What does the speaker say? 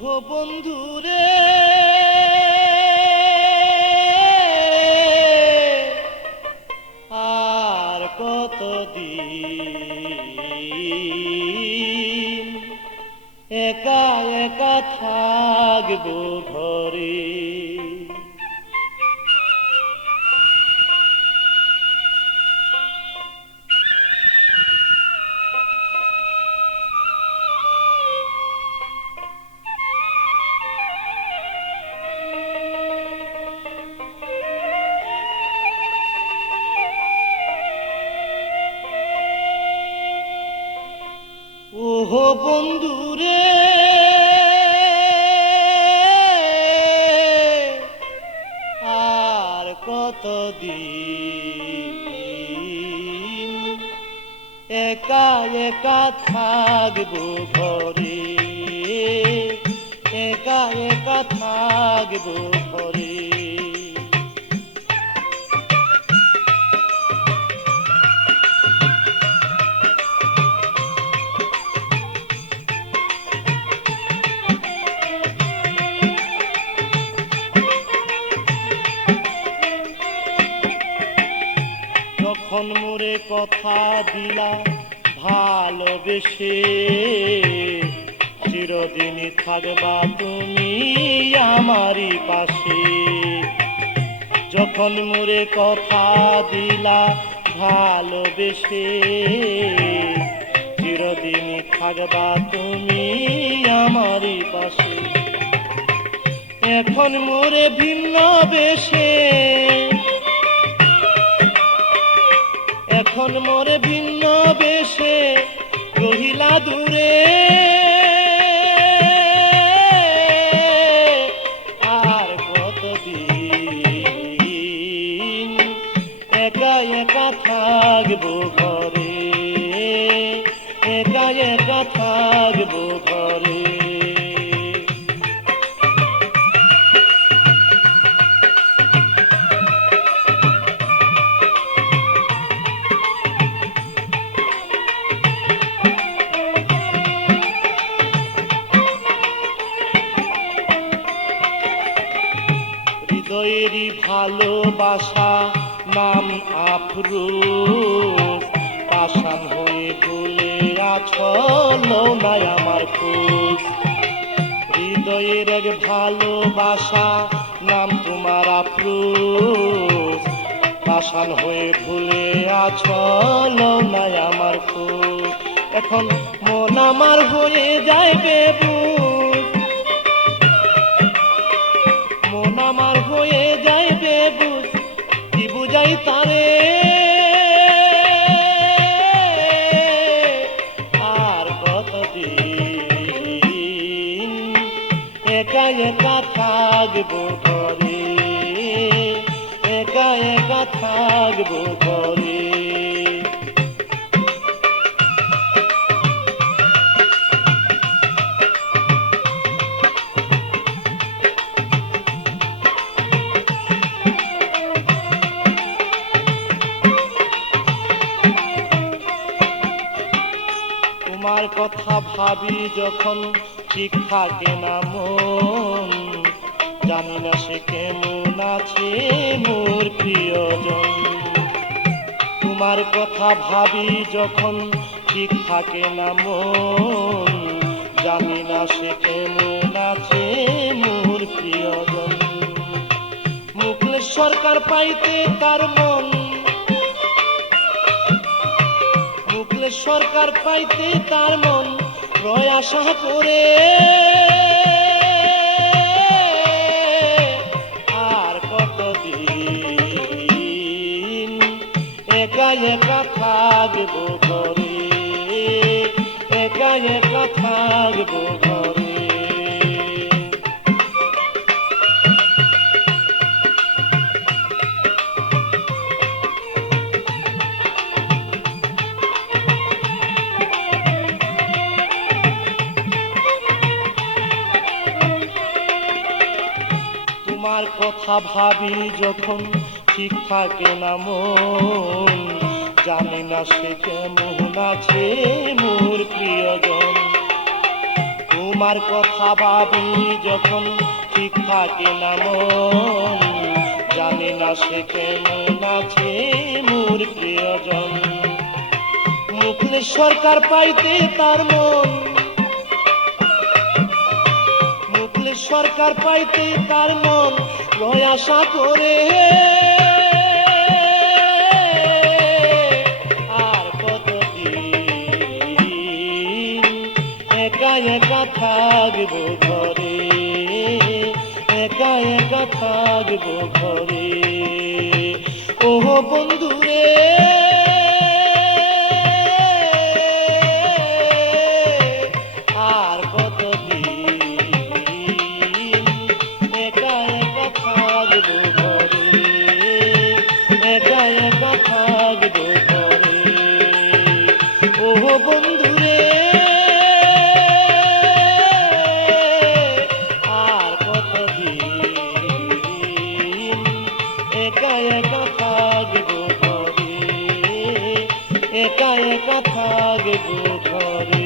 ও বন্ধুরে আর কতদিন একা একা থাকবো ঘরে। ওহো বন্ধুরে আর কতদিন একা একা থাকবো ঘরে, একা একা থাকবো ঘরে। যখন মোরে কথা দিলা ভালোবেসে, চিরদিনই থাকবা তুমি আমারই পাশে। যখন মোরে কথা দিলা ভালোবেসে, চিরদিনই থাকবা তুমি আমারই পাশে। এখন মোরে ভিন্ন বেশে, এখন মোরে ভিন্ন বেশে রহিলা দূরে। আর কতদিন একা একা থাকবো ঘরে, একা একা থাকবো ঘরে। হৃদয়েরই ভালোবাসা নাম আফরোজ, পাষাণ হয়ে ভুলে আছো নাই আমার খোঁজ। হৃদয়ের এক ভালোবাসা নাম তোমার আফরোজ, পাষাণ হয়ে ভুলে আছো নাই আমার খোঁজ। এখন মন আমার হয়ে যাইবে বুঝ, মন আমার হয়ে যাইবে বুঝ, কি বুঝাই তারে। আর কতদিন একা একা থাকবো ঘরে, একা একা থাকবো ঘরে। তোমার কথা ভাবি যখন ঠিক থাকে না মন, জানি না সে কেমন আছে মোর প্রিয়জন। তোমার কথা ভাবি যখন ঠিক থাকে না মন, জানি না সে কেমন আছে মোর প্রিয়জন। মুকলেশ সরকার পাইতে তার মন, মুকলেশ সরকার পাইতে তার মন রয় আশা করে। আর কতদিন একা একা থাকবো ঘরে, একা একা থাকবো ঘরে। তোমার কথা ভাবি যখন ঠিক থাকে না মন, জানি না সে কেমন আছে মোর প্রিয়জন। তোমার কথা ভাবি যখন ঠিক থাকে না মন, জানি না সে কেমন আছে মোর প্রিয়জন। মুখলে সরকার পাইতে তার মন, মুখলে সরকার পাইতে তার মন রয় আশা করে। আর কতদিন একা একা থাকবো ঘরে, একা একা থাকবো ঘরে। ও বন্ধুরে আর কতদিন একা একা থাকবো ঘরে, একা একা থাকবো ঘরে। ও বন্ধুরে আর কতদিন একা একা থাকবো ঘরে, একা একা থাকবো ঘরে।